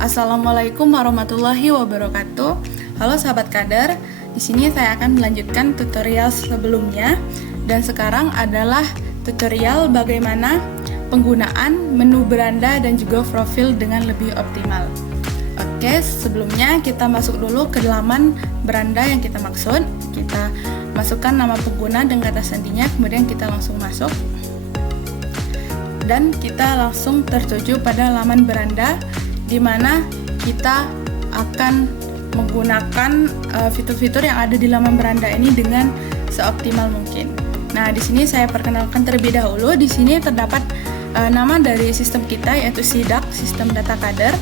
Assalamualaikum warahmatullahi wabarakatuh. Halo sahabat kader, di sini saya akan melanjutkan tutorial sebelumnya dan sekarang adalah tutorial bagaimana penggunaan menu beranda dan juga profil dengan lebih optimal. Oke, sebelumnya kita masuk dulu ke laman beranda yang kita maksud. Kita masukkan nama pengguna dan kata sandinya, kemudian kita langsung masuk. Dan kita langsung tertuju pada laman beranda di mana kita akan menggunakan fitur-fitur yang ada di laman beranda ini dengan seoptimal mungkin. Nah, di sini saya perkenalkan terlebih dahulu. Di sini terdapat nama dari sistem kita yaitu SIDAK, Sistem Data Kader.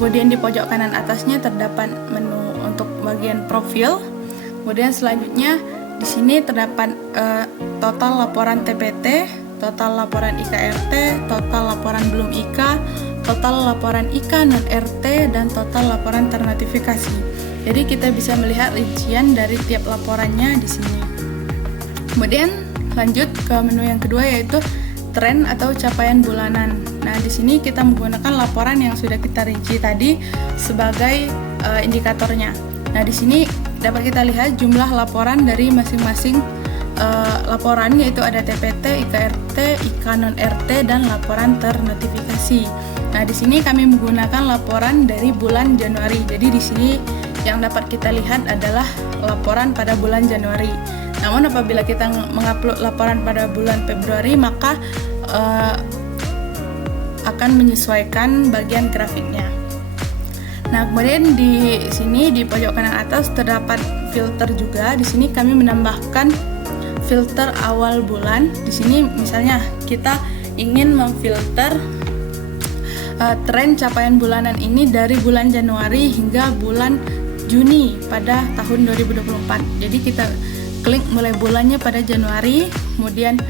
Kemudian di pojok kanan atasnya terdapat menu untuk bagian profil. Kemudian selanjutnya di sini terdapat total laporan TPT, total laporan IKRT, total laporan belum IK, total laporan IK non RT, dan total laporan ternotifikasi. Jadi kita bisa melihat rincian dari tiap laporannya di sini. Kemudian lanjut ke menu yang kedua yaitu tren atau capaian bulanan. Nah, di sini kita menggunakan laporan yang sudah kita rinci tadi sebagai indikatornya. Nah, di sini dapat kita lihat jumlah laporan dari masing-masing laporan, yaitu ada TPT, IKRT, IK non RT, dan laporan ternotifikasi. Nah, di sini kami menggunakan laporan dari bulan Januari. Jadi di sini yang dapat kita lihat adalah laporan pada bulan Januari. Namun apabila kita mengupload laporan pada bulan Februari, maka akan menyesuaikan bagian grafiknya. Nah, kemudian di sini di pojok kanan atas terdapat filter juga. Di sini kami menambahkan filter awal bulan. Di sini misalnya kita ingin memfilter tren capaian bulanan ini dari bulan Januari hingga bulan Juni pada tahun 2024. Jadi kita klik mulai bulannya pada Januari, kemudian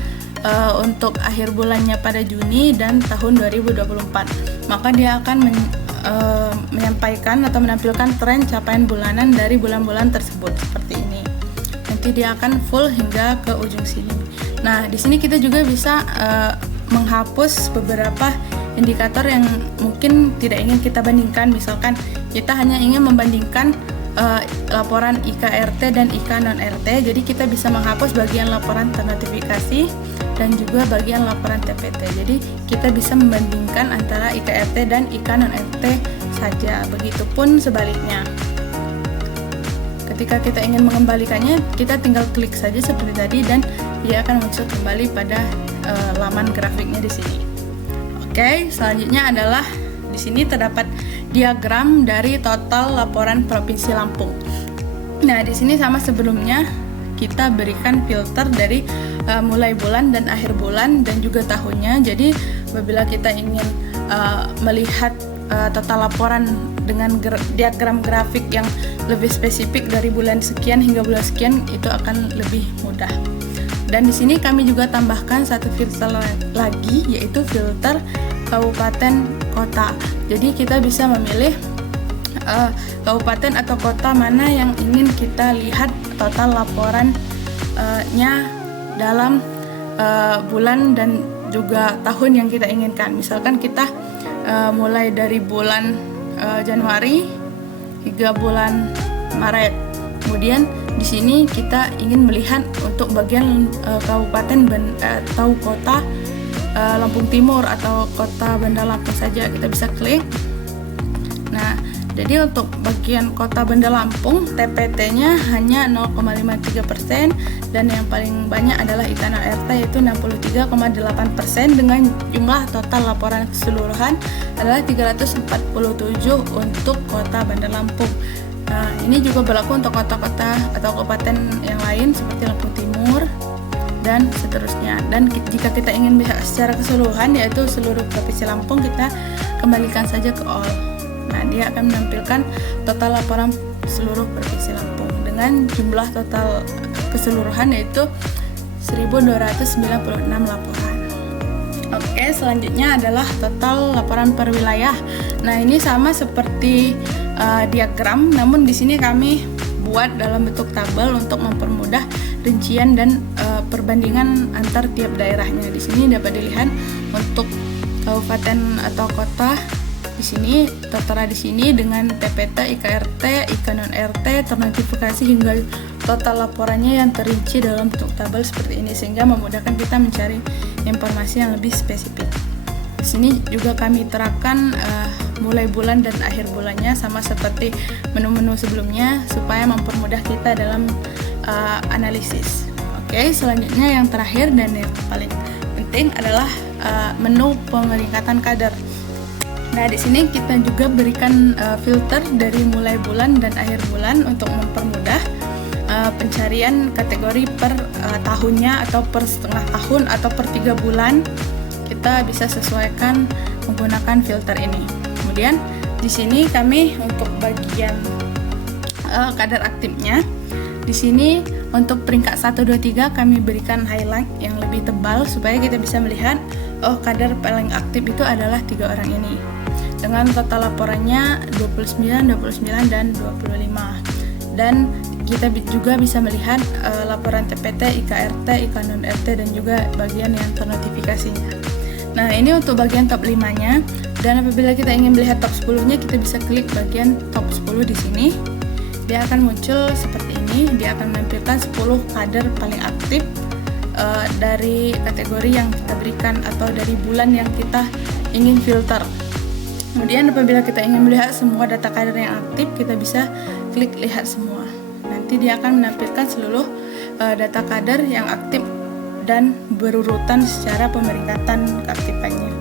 untuk akhir bulannya pada Juni dan tahun 2024. Maka dia akan menyampaikan atau menampilkan tren capaian bulanan dari bulan-bulan tersebut seperti ini. Nanti dia akan full hingga ke ujung sini. Nah, di sini kita juga bisa menghapus beberapa indikator yang mungkin tidak ingin kita bandingkan. Misalkan kita hanya ingin membandingkan laporan IKRT dan IK non RT, jadi kita bisa menghapus bagian laporan ternotifikasi dan juga bagian laporan TPT. Jadi kita bisa membandingkan antara IKRT dan IK non RT saja. Begitupun sebaliknya. Ketika kita ingin mengembalikannya, kita tinggal klik saja seperti tadi dan dia akan muncul kembali pada laman grafiknya di sini. Oke, selanjutnya adalah di sini terdapat diagram dari total laporan Provinsi Lampung. Nah, di sini sama sebelumnya kita berikan filter dari mulai bulan dan akhir bulan dan juga tahunnya. Jadi apabila kita ingin melihat total laporan dengan diagram grafik yang lebih spesifik dari bulan sekian hingga bulan sekian, itu akan lebih mudah. Dan di sini kami juga tambahkan satu filter lagi, yaitu filter kabupaten kota. Jadi kita bisa memilih kabupaten atau kota mana yang ingin kita lihat total laporannya dalam bulan dan juga tahun yang kita inginkan. Misalkan kita mulai dari bulan Januari hingga bulan Maret. Kemudian di sini kita ingin melihat untuk bagian kabupaten atau kota Lampung Timur atau kota Bandar Lampung saja, kita bisa klik. Nah, jadi untuk bagian kota Bandar Lampung TPT-nya hanya 0,53% dan yang paling banyak adalah IK non RT yaitu 63,8% dengan jumlah total laporan keseluruhan adalah 347 untuk kota Bandar Lampung. Nah, ini juga berlaku untuk kota-kota atau kabupaten yang lain seperti Lampung Timur dan seterusnya. Dan jika kita ingin melihat secara keseluruhan yaitu seluruh Provinsi Lampung, kita kembalikan saja ke all. Nah, dia akan menampilkan total laporan seluruh Provinsi Lampung dengan jumlah total keseluruhan yaitu 1.296 laporan. Oke, selanjutnya adalah total laporan per wilayah. Nah, ini sama seperti diagram, namun di sini kami buat dalam bentuk tabel untuk mempermudah rincian dan perbandingan antar tiap daerahnya. Di sini dapat dilihat untuk kabupaten atau kota Di sini tertera di sini dengan TPT, IKRT, IK non RT, ternotifikasi hingga total laporannya yang terinci dalam bentuk tabel seperti ini, sehingga memudahkan kita mencari informasi yang lebih spesifik. Di sini juga kami terapkan mulai bulan dan akhir bulannya sama seperti menu-menu sebelumnya supaya mempermudah kita dalam analisis. Oke, selanjutnya yang terakhir dan yang paling penting adalah menu pemeringkatan kader. Nah, di sini kita juga berikan filter dari mulai bulan dan akhir bulan untuk mempermudah pencarian kategori per tahunnya atau per setengah tahun atau per 3 bulan. Kita bisa sesuaikan menggunakan filter ini. Kemudian di sini kami untuk bagian kadar aktifnya, di sini untuk peringkat 1, 2, 3 kami berikan highlight yang lebih tebal supaya kita bisa melihat kadar paling aktif itu adalah 3 orang ini. Dengan total laporannya 29, 29 dan 25. Dan kita juga bisa melihat laporan TPT, IKRT, IK non RT dan juga bagian yang ternotifikasinya. Nah, ini untuk bagian top 5-nya. Dan apabila kita ingin melihat top 10-nya, kita bisa klik bagian top 10 di sini. Dia akan muncul seperti ini. Dia akan menampilkan 10 kader paling aktif dari kategori yang kita berikan atau dari bulan yang kita ingin filter. Kemudian apabila kita ingin melihat semua data kader yang aktif, kita bisa klik lihat semua. Nanti dia akan menampilkan seluruh data kader yang aktif dan berurutan secara pemeringkatan keaktifannya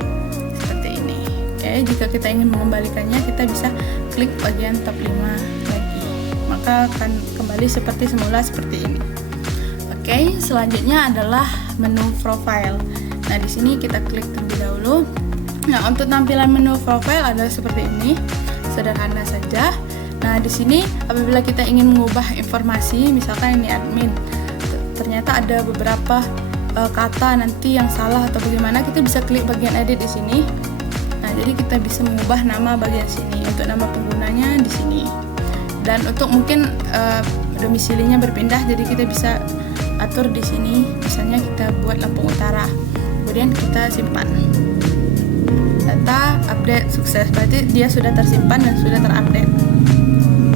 seperti ini. Oke, jika kita ingin mengembalikannya, kita bisa klik bagian top 5 lagi. Maka akan kembali seperti semula seperti ini. Oke, selanjutnya adalah menu profile. Nah, di sini kita klik terlebih dahulu. Nah, untuk tampilan menu profile adalah seperti ini, sederhana saja. Nah, di sini apabila kita ingin mengubah informasi, misalkan ini admin, ternyata ada beberapa kata nanti yang salah atau bagaimana, kita bisa klik bagian edit di sini. Nah, jadi kita bisa mengubah nama bagian sini, untuk nama penggunanya di sini. Dan untuk mungkin domisilinya berpindah, jadi kita bisa atur di sini. Misalnya kita buat Lampung Utara, kemudian kita simpan. Data update sukses, berarti dia sudah tersimpan dan sudah terupdate.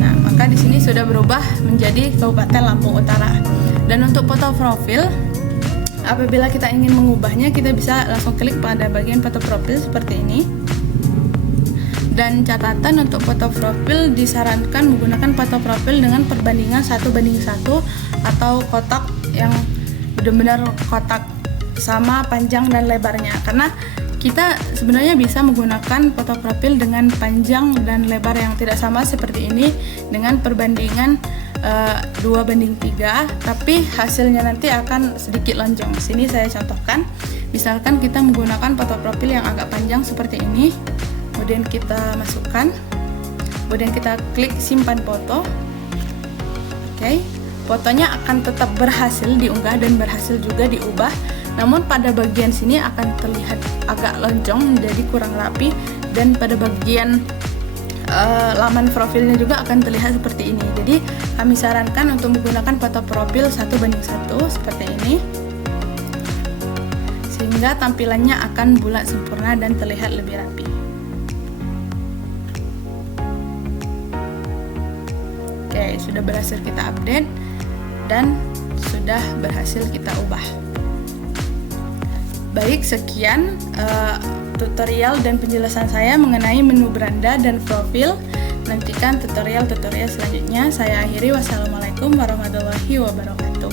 Nah, maka di sini sudah berubah menjadi Kabupaten Lampung Utara. Dan untuk foto profil, apabila kita ingin mengubahnya, kita bisa langsung klik pada bagian foto profil seperti ini. Dan catatan untuk foto profil disarankan menggunakan foto profil dengan perbandingan 1:1 atau kotak yang benar-benar kotak sama panjang dan lebarnya, karena kita sebenarnya bisa menggunakan foto profil dengan panjang dan lebar yang tidak sama seperti ini dengan perbandingan 2:3, tapi hasilnya nanti akan sedikit lonjong. Sini saya contohkan, misalkan kita menggunakan foto profil yang agak panjang seperti ini, kemudian kita masukkan, kemudian kita klik simpan foto. Oke, fotonya akan tetap berhasil diunggah dan berhasil juga diubah. Namun pada bagian sini akan terlihat agak lonjong, jadi kurang rapi, dan pada bagian laman profilnya juga akan terlihat seperti ini. Jadi kami sarankan untuk menggunakan foto profil 1:1 seperti ini, sehingga tampilannya akan bulat sempurna dan terlihat lebih rapi. Oke, sudah berhasil kita update dan sudah berhasil kita ubah. Baik, sekian tutorial dan penjelasan saya mengenai menu beranda dan profil. Nantikan tutorial-tutorial selanjutnya. Saya akhiri. Wassalamualaikum warahmatullahi wabarakatuh.